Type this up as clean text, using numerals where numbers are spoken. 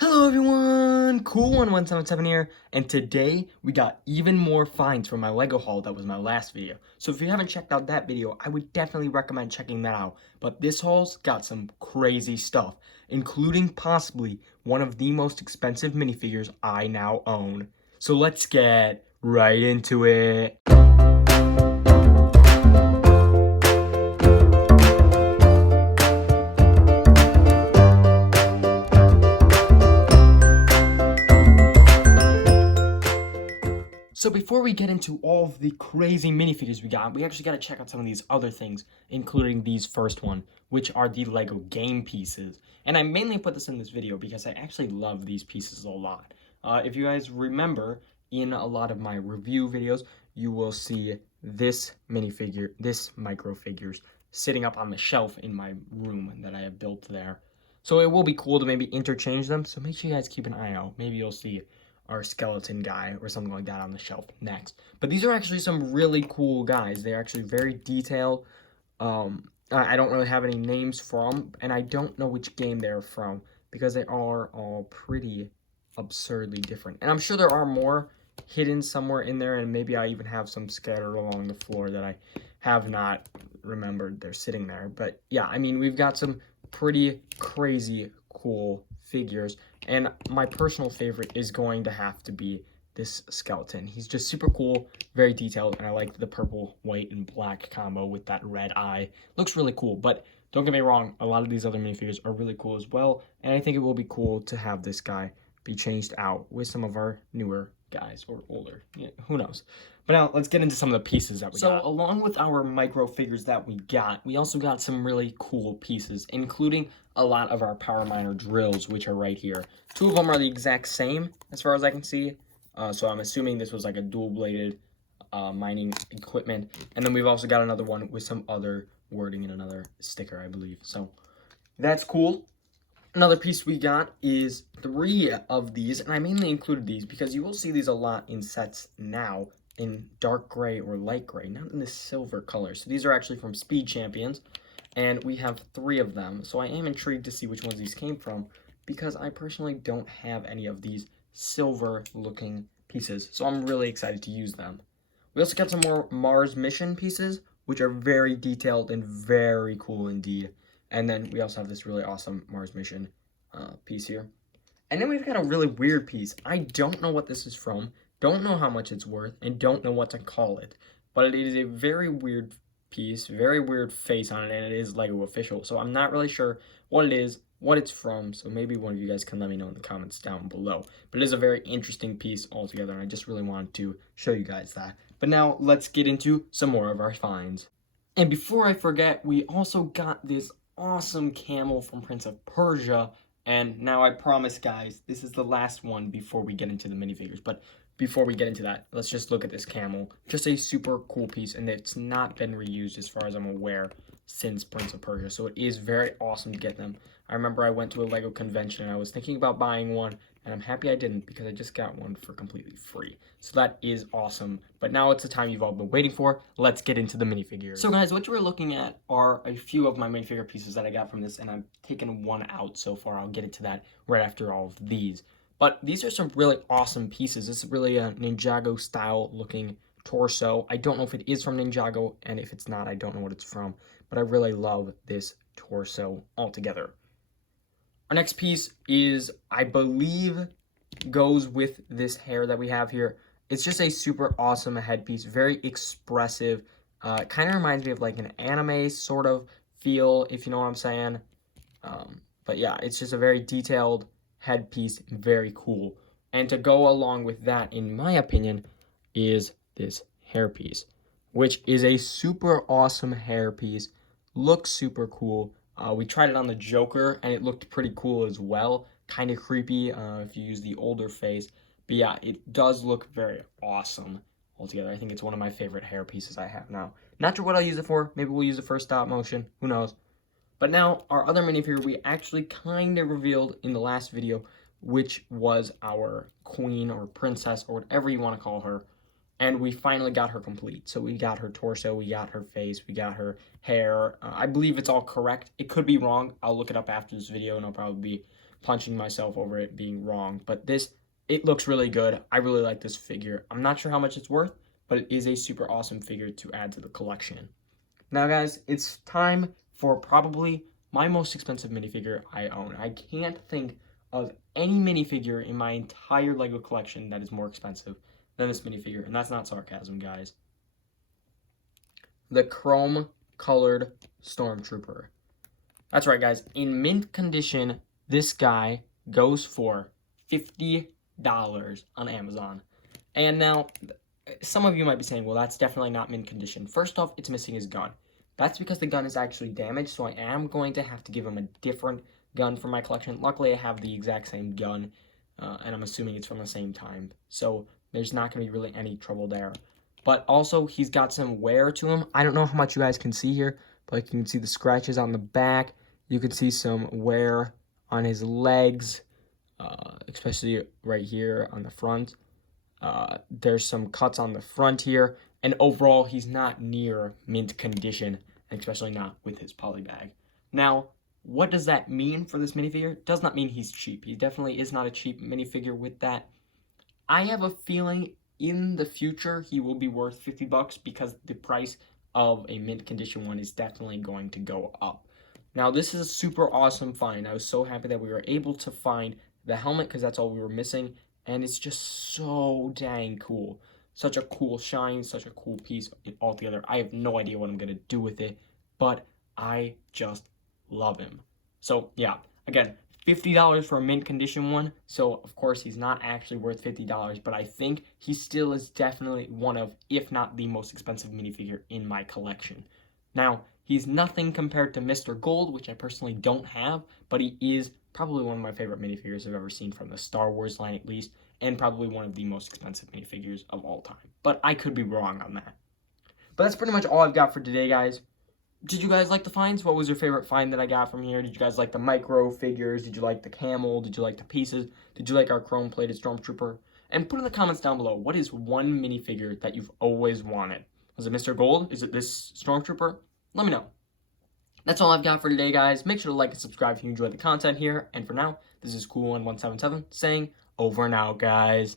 Hello everyone, Cool1177 here, and today we got even more finds from my Lego haul that was my last video. So if you haven't checked out that video, I would definitely recommend checking that out. But this haul's got some crazy stuff, including possibly one of the most expensive minifigures I now own. So let's get right into it. So before we get into all of the crazy minifigures we got, we actually got to check out some of these other things, including these first one, which are the Lego game pieces. And I mainly put this in this video because I actually love these pieces a lot. If you guys remember, in a lot of my review videos, you will see this minifigure, this micro figures, sitting up on the shelf in my room that I have built there. So it will be cool to maybe interchange them, so make sure you guys keep an eye out. Maybe you'll see our skeleton guy or something like that on the shelf next. But these are actually some really cool guys. They're actually very detailed. I don't really have any names for them, and I don't know which game they're from because they are all pretty absurdly different. And I'm sure there are more hidden somewhere in there, and maybe I even have some scattered along the floor that I have not remembered they're sitting there. But yeah, I mean, we've got some pretty crazy cool figures, and my personal favorite is going to have to be this skeleton. He's just super cool, very detailed, and I like the purple, white, and black combo with that red eye. Looks really cool, but don't get me wrong, a lot of these other minifigures are really cool as well, and I think it will be cool to have this guy be changed out with some of our newer guys, or older, yeah, who knows. But now, let's get into some of the pieces that we got. So, along with our micro figures that we also got some really cool pieces, including a lot of our power miner drills, which are right here. Two of them are the exact same, as far as I can see. So I'm assuming this was like a dual-bladed mining equipment. And then we've also got another one with some other wording and another sticker, I believe. So, that's cool. Another piece we got is 3 of these, and I mainly included these because you will see these a lot in sets now in dark gray or light gray, not in this silver color. So these are actually from Speed Champions, and we have 3 of them. So I am intrigued to see which ones these came from because I personally don't have any of these silver looking pieces. So I'm really excited to use them. We also got some more Mars mission pieces, which are very detailed and very cool indeed. And then we also have this really awesome Mars mission piece here. And then we've got a really weird piece. I don't know what this is from, don't know how much it's worth, and don't know what to call it. But it is a very weird piece, very weird face on it, and it is Lego official. So I'm not really sure what it is, what it's from, so maybe one of you guys can let me know in the comments down below. But it is a very interesting piece altogether, and I just really wanted to show you guys that. But now let's get into some more of our finds. And before I forget, we also got this awesome camel from Prince of Persia, and now I promise guys, this is the last one before we get into the minifigures. But before we get into that, let's just look at this camel. Just a super cool piece, and it's not been reused as far as I'm aware since Prince of Persia, so it is very awesome to get them. I remember I went to a Lego convention and I was thinking about buying one, and I'm happy I didn't because I just got one for completely free. So that is awesome. But now it's the time you've all been waiting for. Let's get into the minifigures. So guys, what you were looking at are a few of my minifigure pieces that I got from this, and I've taken one out so far. I'll get into that right after all of these. But these are some really awesome pieces. This is really a Ninjago style looking torso. I don't know if it is from Ninjago, and if it's not, I don't know what it's from. But I really love this torso altogether. Our next piece is, I believe, goes with this hair that we have here. It's just a super awesome headpiece, very expressive. Kind of reminds me of like an anime sort of feel, if you know what I'm saying. But yeah, it's just a very detailed headpiece, very cool. And to go along with that, in my opinion, is this hairpiece, which is a super awesome hairpiece. Looks super cool. We tried it on the Joker, and it looked pretty cool as well. Kind of creepy if you use the older face. But yeah, it does look very awesome altogether. I think it's one of my favorite hair pieces I have now. Not sure what I'll use it for. Maybe we'll use it for stop motion. Who knows? But now, our other minifigure we actually kind of revealed in the last video, which was our queen or princess or whatever you want to call her. And we finally got her complete. So we got her torso, we got her face, we got her hair. I believe it's all correct. It could be wrong. I'll look it up after this video, and I'll probably be punching myself over it being wrong. But it looks really good. I really like this figure. I'm not sure how much it's worth, but it is a super awesome figure to add to the collection. Now, guys, it's time for probably my most expensive minifigure I own. I can't think of any minifigure in my entire LEGO collection that is more expensive than this minifigure, and that's not sarcasm, guys. The chrome-colored Stormtrooper. That's right, guys. In mint condition, this guy goes for $50 on Amazon. And now, some of you might be saying, well, that's definitely not mint condition. First off, it's missing his gun. That's because the gun is actually damaged, so I am going to have to give him a different gun for my collection. Luckily, I have the exact same gun, and I'm assuming it's from the same time. So there's not going to be really any trouble there. But also, he's got some wear to him. I don't know how much you guys can see here, but you can see the scratches on the back. You can see some wear on his legs, especially right here on the front. There's some cuts on the front here, and overall, he's not near mint condition, especially not with his poly bag. Now, what does that mean for this minifigure? It does not mean he's cheap. He definitely is not a cheap minifigure with that. I have a feeling in the future he will be worth $50 because the price of a mint condition one is definitely going to go up. Now, this is a super awesome find. I was so happy that we were able to find the helmet because that's all we were missing. And it's just so dang cool. Such a cool shine, such a cool piece altogether. I have no idea what I'm going to do with it, but I just love him. So, yeah, again, $50 for a mint condition one. So, of course, he's not actually worth $50, but I think he still is definitely one of, if not the most expensive minifigure in my collection. Now, he's nothing compared to Mr. Gold, which I personally don't have, but he is probably one of my favorite minifigures I've ever seen from the Star Wars line at least, and probably one of the most expensive minifigures of all time. But I could be wrong on that. But that's pretty much all I've got for today, guys. Did you guys like the finds? What was your favorite find that I got from here? Did you guys like the micro figures? Did you like the camel? Did you like the pieces? Did you like our chrome-plated Stormtrooper? And put in the comments down below, what is one minifigure that you've always wanted? Was it Mr. Gold? Is it this Stormtrooper? Let me know. That's all I've got for today, guys. Make sure to like and subscribe if you enjoyed the content here. And for now, this is Cool1177 saying over and out, guys.